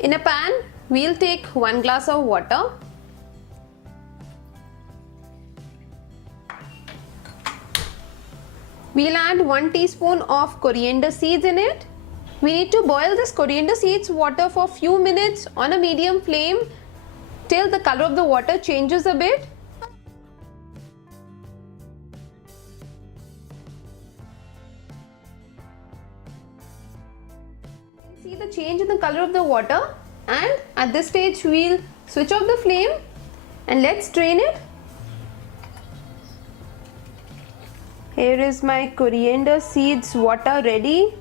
In a pan, we'll take 1 glass of water. We'll add 1 teaspoon of coriander seeds in it. We need to boil this coriander seeds water for a few minutes on a medium flame till the color of the water changes a bit. See the change in the color of the water, and at this stage we'll switch off the flame and let's drain it. Here is my coriander seeds water ready.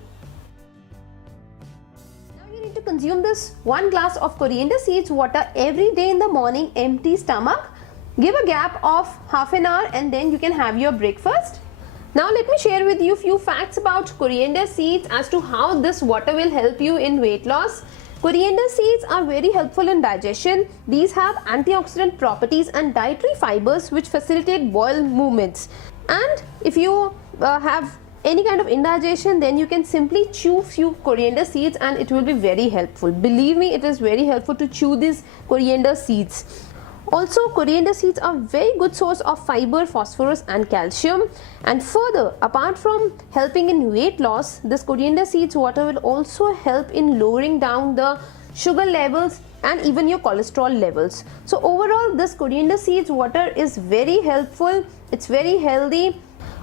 Now you need to consume this 1 glass of coriander seeds water every day in the morning, empty stomach. Give a gap of half an hour and then you can have your breakfast. Now let me share with you a few facts about coriander seeds as to how this water will help you in weight loss. Coriander seeds are very helpful in digestion. These have antioxidant properties and dietary fibers which facilitate bowel movements. And if you have any kind of indigestion, then you can simply chew few coriander seeds and it will be very helpful. Believe me, it is very helpful to chew these coriander seeds. Also, coriander seeds are very good source of fiber, phosphorus and calcium. And further, apart from helping in weight loss, this coriander seeds water will also help in lowering down the sugar levels and even your cholesterol levels. So overall, this coriander seeds water is very helpful. It's very healthy.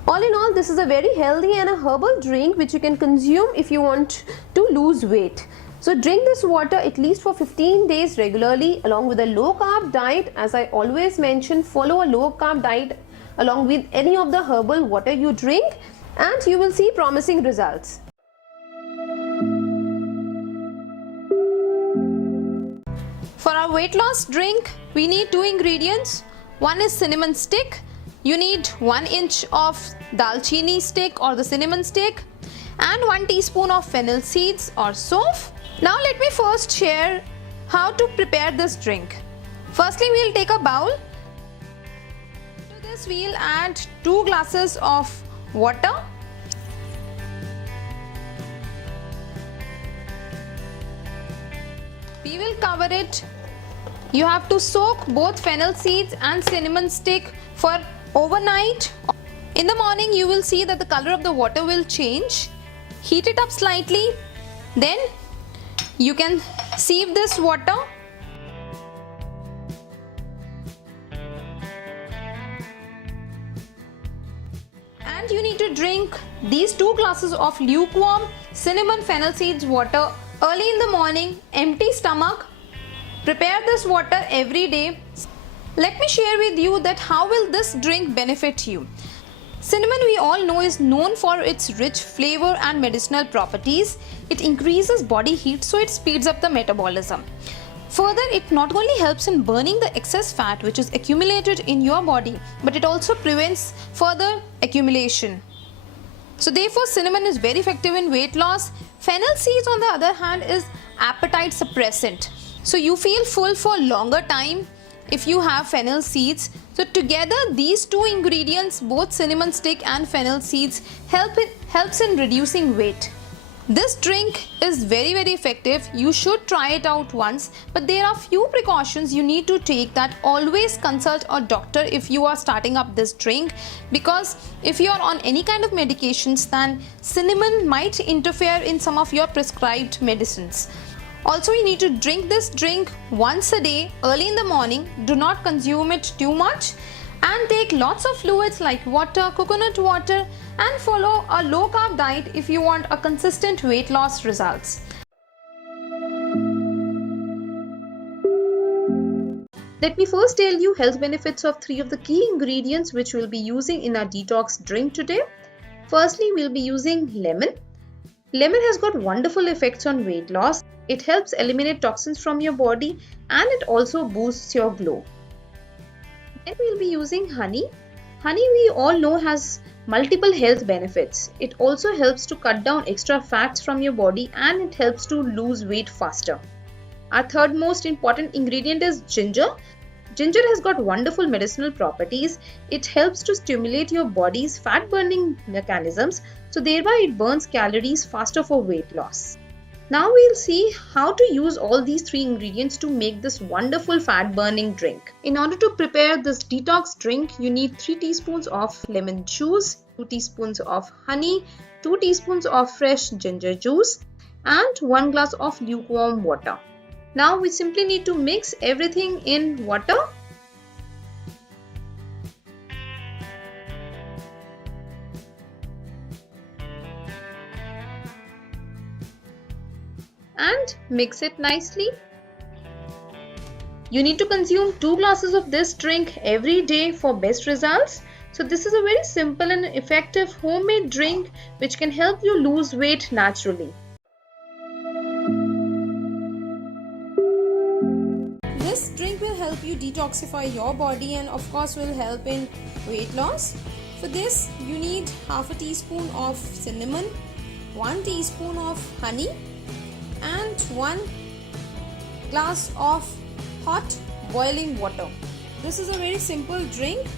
All in all, this is a very healthy and a herbal drink which you can consume if you want to lose weight. So drink this water at least for 15 days regularly along with a low carb diet. As I always mention, follow a low carb diet along with any of the herbal water you drink and you will see promising results. For our weight loss drink, we need 2 ingredients. One is cinnamon stick. You need 1 inch of dalchini stick or the cinnamon stick and 1 teaspoon of fennel seeds or soaf. Now let me first share how to prepare this drink. Firstly, we'll take a bowl. To this we'll add 2 glasses of water. We will cover it. You have to soak both fennel seeds and cinnamon stick for overnight. In the morning you will see that the color of the water will change. Heat it up slightly. Then you can sieve this water. And you need to drink these 2 glasses of lukewarm cinnamon fennel seeds water early in the morning, empty stomach. Prepare this water every day. Let me share with you that how will this drink benefit you. Cinnamon, we all know, is known for its rich flavor and medicinal properties. It increases body heat, so it speeds up the metabolism. Further, it not only helps in burning the excess fat which is accumulated in your body, but it also prevents further accumulation. So therefore, cinnamon is very effective in weight loss. Fennel seeds, on the other hand, is appetite suppressant. So you feel full for longer time if you have fennel seeds. So together these 2 ingredients, both cinnamon stick and fennel seeds, helps in reducing weight. This drink is very effective. You should try it out once, but there are few precautions you need to take. That always consult a doctor if you are starting up this drink, because if you are on any kind of medications, then cinnamon might interfere in some of your prescribed medicines. Also, you need to drink this drink once a day early in the morning. Do not consume it too much and take lots of fluids like water, coconut water, and follow a low carb diet if you want a consistent weight loss results. Let me first tell you health benefits of 3 of the key ingredients which we'll be using in our detox drink today. Firstly, we'll be using lemon. Lemon has got wonderful effects on weight loss. It helps eliminate toxins from your body and it also boosts your glow. Then we'll be using honey. Honey, we all know, has multiple health benefits. It also helps to cut down extra fats from your body and it helps to lose weight faster. Our third most important ingredient is ginger. Ginger has got wonderful medicinal properties. It helps to stimulate your body's fat burning mechanisms, so thereby it burns calories faster for weight loss. Now we'll see how to use all these three ingredients to make this wonderful fat burning drink. In order to prepare this detox drink, you need 3 teaspoons of lemon juice, 2 teaspoons of honey, 2 teaspoons of fresh ginger juice and 1 glass of lukewarm water. Now we simply need to mix everything in water. And mix it nicely. You need to consume 2 glasses of this drink every day for best results. So this is a very simple and effective homemade drink which can help you lose weight naturally. This drink will help you detoxify your body and of course will help in weight loss. For this you need half a teaspoon of cinnamon, 1 teaspoon of honey and 1 glass of hot boiling water. This is a very simple drink.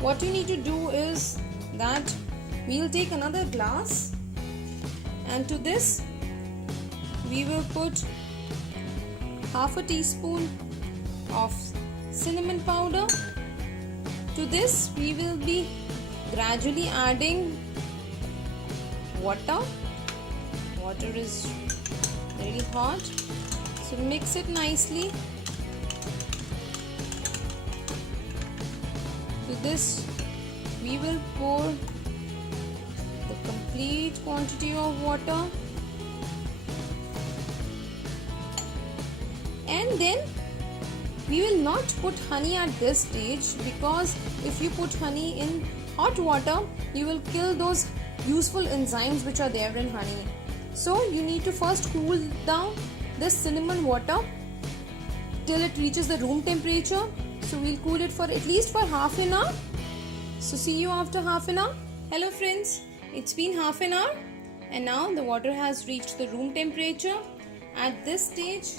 What you need to do is that we'll take another glass and to this we will put half a teaspoon of cinnamon powder. To this we will be gradually adding water. Water is very hot, so mix it nicely. To this we will pour the complete quantity of water and then we will not put honey at this stage, because if you put honey in hot water you will kill those useful enzymes which are there in honey. So you need to first cool down this cinnamon water till it reaches the room temperature. So we'll cool it for at least for half an hour. So see you after half an hour. Hello friends, it's been half an hour and now the water has reached the room temperature. At this stage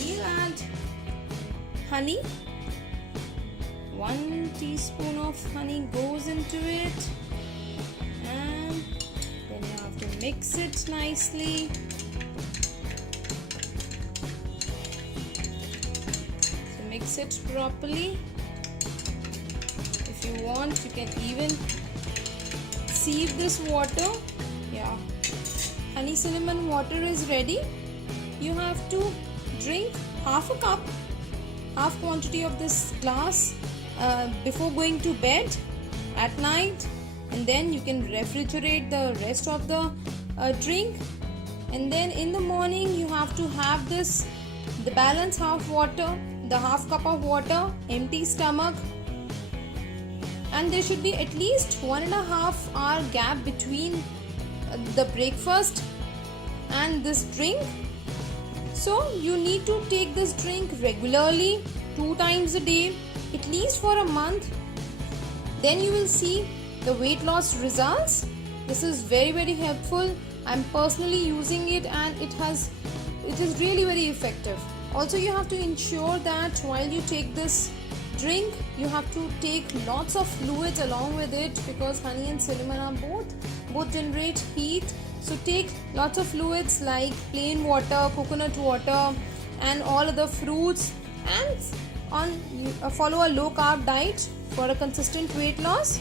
we'll add honey. 1 teaspoon of honey goes into it and then you have to mix it nicely. So mix it properly. If you want you can even sieve this water. Yeah, honey cinnamon water is ready. You have to drink half a cup, half quantity of this glass before going to bed at night, and then you can refrigerate the rest of the drink, and then in the morning you have to have this, the balance half water, the half cup of water, empty stomach, and there should be at least 1.5 hour gap between the breakfast and this drink. So you need to take this drink regularly, 2 times a day, at least for a month. Then you will see the weight loss results. This is very helpful. I'm personally using it and it is really very effective. Also you have to ensure that while you take this drink you have to take lots of fluids along with it, because honey and cinnamon are both generate heat. So take lots of fluids like plain water, coconut water and all other fruits, and follow a low carb diet for a consistent weight loss.